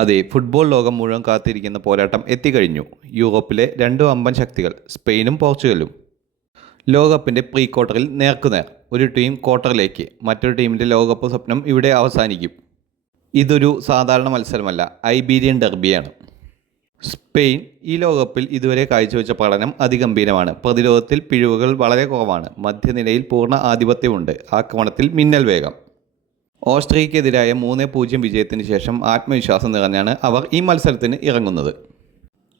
അതെ, ഫുട്ബോൾ ലോകം മുഴുവൻ കാത്തിരിക്കുന്ന പോരാട്ടം എത്തിക്കഴിഞ്ഞു. യൂറോപ്പിലെ രണ്ട് വമ്പൻ ശക്തികൾ സ്പെയിനും പോർച്ചുഗലും. ലോകകപ്പിൻ്റെ പ്രീ ക്വാർട്ടറിൽ നേർക്കുനേർ. ഒരു ടീം ക്വാർട്ടറിലേക്ക്, മറ്റൊരു ടീമിൻ്റെ ലോകകപ്പ് സ്വപ്നം ഇവിടെ അവസാനിക്കും. ഇതൊരു സാധാരണ മത്സരമല്ല, ഐബീരിയൻ ഡെർബിയാണ്. സ്പെയിൻ ഈ ലോകകപ്പിൽ ഇതുവരെ കാഴ്ചവെച്ച പ്രകടനം അതിഗംഭീരമാണ്. പ്രതിരോധത്തിൽ പിഴവുകൾ വളരെ കുറവാണ്. മധ്യനിരയിൽ പൂർണ്ണ ആധിപത്യമുണ്ട്. ആക്രമണത്തിൽ മിന്നൽ വേഗം. ഓസ്ട്രിയയ്ക്കെതിരായ 3-0 വിജയത്തിന് ശേഷം ആത്മവിശ്വാസം നിറഞ്ഞാണ് അവർ ഈ മത്സരത്തിന് ഇറങ്ങുന്നത്.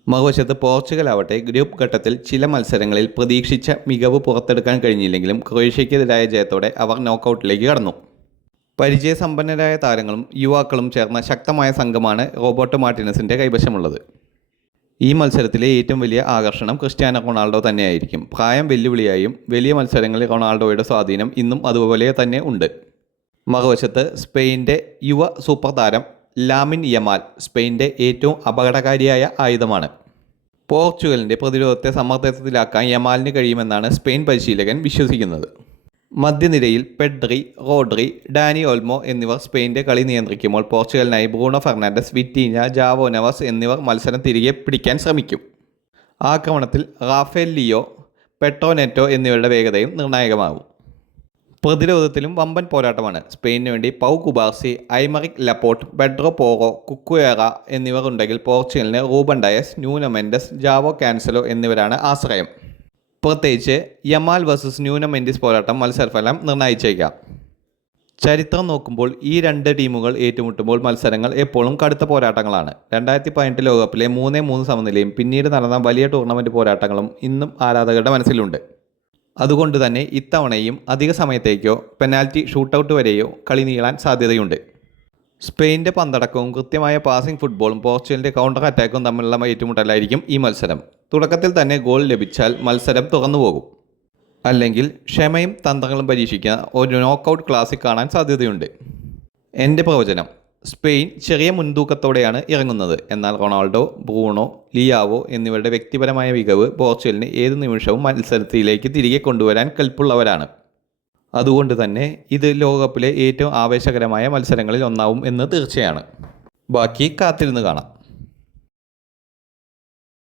മറുവശത്ത് പോർച്ചുഗൽ ആവട്ടെ, ഗ്രൂപ്പ് ഘട്ടത്തിൽ ചില മത്സരങ്ങളിൽ പ്രതീക്ഷിച്ച മികവ് പുറത്തെടുക്കാൻ കഴിഞ്ഞില്ലെങ്കിലും ക്രൊയേഷ്യയ്ക്കെതിരായ ജയത്തോടെ അവർ നോക്കൌട്ടിലേക്ക് കടന്നു. പരിചയസമ്പന്നരായ താരങ്ങളും യുവാക്കളും ചേർന്ന ശക്തമായ സംഘമാണ് റോബർട്ടോ മാർട്ടിനസിൻ്റെ കൈവശമുള്ളത്. ഈ മത്സരത്തിലെ ഏറ്റവും വലിയ ആകർഷണം ക്രിസ്ത്യാനോ റൊണാൾഡോ തന്നെയായിരിക്കും. പ്രായം വെല്ലുവിളിയായും വലിയ മത്സരങ്ങളിൽ റൊണാൾഡോയുടെ സ്വാധീനം ഇന്നും അതുപോലെ തന്നെ ഉണ്ട്. മറുവശത്ത് സ്പെയിൻ്റെ യുവ സൂപ്പർ താരം ലാമിൻ യമാൽ സ്പെയിൻ്റെ ഏറ്റവും അപകടകാരിയായ ആയുധമാണ്. പോർച്ചുഗലിൻ്റെ പ്രതിരോധത്തെ സമ്മർദ്ദത്തിലാക്കാൻ യമാലിന് കഴിയുമെന്നാണ് സ്പെയിൻ പരിശീലകൻ വിശ്വസിക്കുന്നത്. മധ്യനിരയിൽ പെഡ്രി, റോഡ്രി, ഡാനി ഓൾമോ എന്നിവർ സ്പെയിൻ്റെ കളി നിയന്ത്രിക്കുമ്പോൾ പോർച്ചുഗലിനായി Bruno Fernandes, Vitinha, Joao Neves എന്നിവർ മത്സരം തിരികെ പിടിക്കാൻ ശ്രമിക്കും. ആക്രമണത്തിൽ റാഫേൽ ലിയോ, പെട്രോ നെറ്റോ എന്നിവരുടെ വേഗതയും നിർണായകമാകും. പ്രതിരോധത്തിലും വമ്പൻ പോരാട്ടമാണ്. സ്പെയിനു വേണ്ടി Pau Cubarsi, Aymeric Laporte, Pedro Porro, Cucurella എന്നിവർ ഉണ്ടെങ്കിൽ പോർച്ചുഗലിന് Ruben Dias, Nuno Mendes, Joao Cancelo എന്നിവരാണ് ആശ്രയം. പ്രത്യേകിച്ച് യമാൽ വേഴ്സസ് ന്യൂനോ മെൻഡിസ് പോരാട്ടം മത്സരഫലം നിർണ്ണയിച്ചേക്കാം. ചരിത്രം നോക്കുമ്പോൾ ഈ രണ്ട് ടീമുകൾ ഏറ്റുമുട്ടുമ്പോൾ മത്സരങ്ങൾ എപ്പോഴും കടുത്ത പോരാട്ടങ്ങളാണ്. 2018 ലോകകപ്പിലെ 3-3 സമനിലയും പിന്നീട് നടന്ന വലിയ ടൂർണമെൻറ്റ് പോരാട്ടങ്ങളും ഇന്നും ആരാധകരുടെ മനസ്സിലുണ്ട്. അതുകൊണ്ട് തന്നെ ഇത്തവണയും അധിക സമയത്തേക്കോ പെനാൽറ്റി ഷൂട്ടൗട്ട് വരെയോ കളി നീളാൻ സാധ്യതയുണ്ട്. സ്പെയിൻ്റെ പന്തടക്കവും കൃത്യമായ പാസിംഗ് ഫുട്ബോളും പോർച്ചുഗലിൻ്റെ കൗണ്ടർ അറ്റാക്കും തമ്മിലുള്ള ഏറ്റുമുട്ടലായിരിക്കും ഈ മത്സരം. തുടക്കത്തിൽ തന്നെ ഗോൾ ലഭിച്ചാൽ മത്സരം തുറന്നുപോകും. അല്ലെങ്കിൽ ക്ഷമയും തന്ത്രങ്ങളും പരീക്ഷിക്കുന്ന ഒരു നോക്കൌട്ട് ക്ലാസിക് കാണാൻ സാധ്യതയുണ്ട്. എൻ്റെ പ്രവചനം: സ്പെയിൻ ചെറിയ മുൻതൂക്കത്തോടെയാണ് ഇറങ്ങുന്നത്. എന്നാൽ റൊണാൾഡോ, ബ്രൂണോ, ലിയാവോ എന്നിവരുടെ വ്യക്തിപരമായ മികവ് പോർച്ചുഗലിന് ഏതു നിമിഷവും മത്സരത്തിലേക്ക് തിരികെ കൊണ്ടുവരാൻ കെൽപ്പുള്ളവരാണ്. അതുകൊണ്ട് തന്നെ ഇത് ലോകകപ്പിലെ ഏറ്റവും ആവേശകരമായ മത്സരങ്ങളിൽ ഒന്നാവും എന്ന് തീർച്ചയാണ്. ബാക്കി കാത്തിരുന്ന് കാണാം.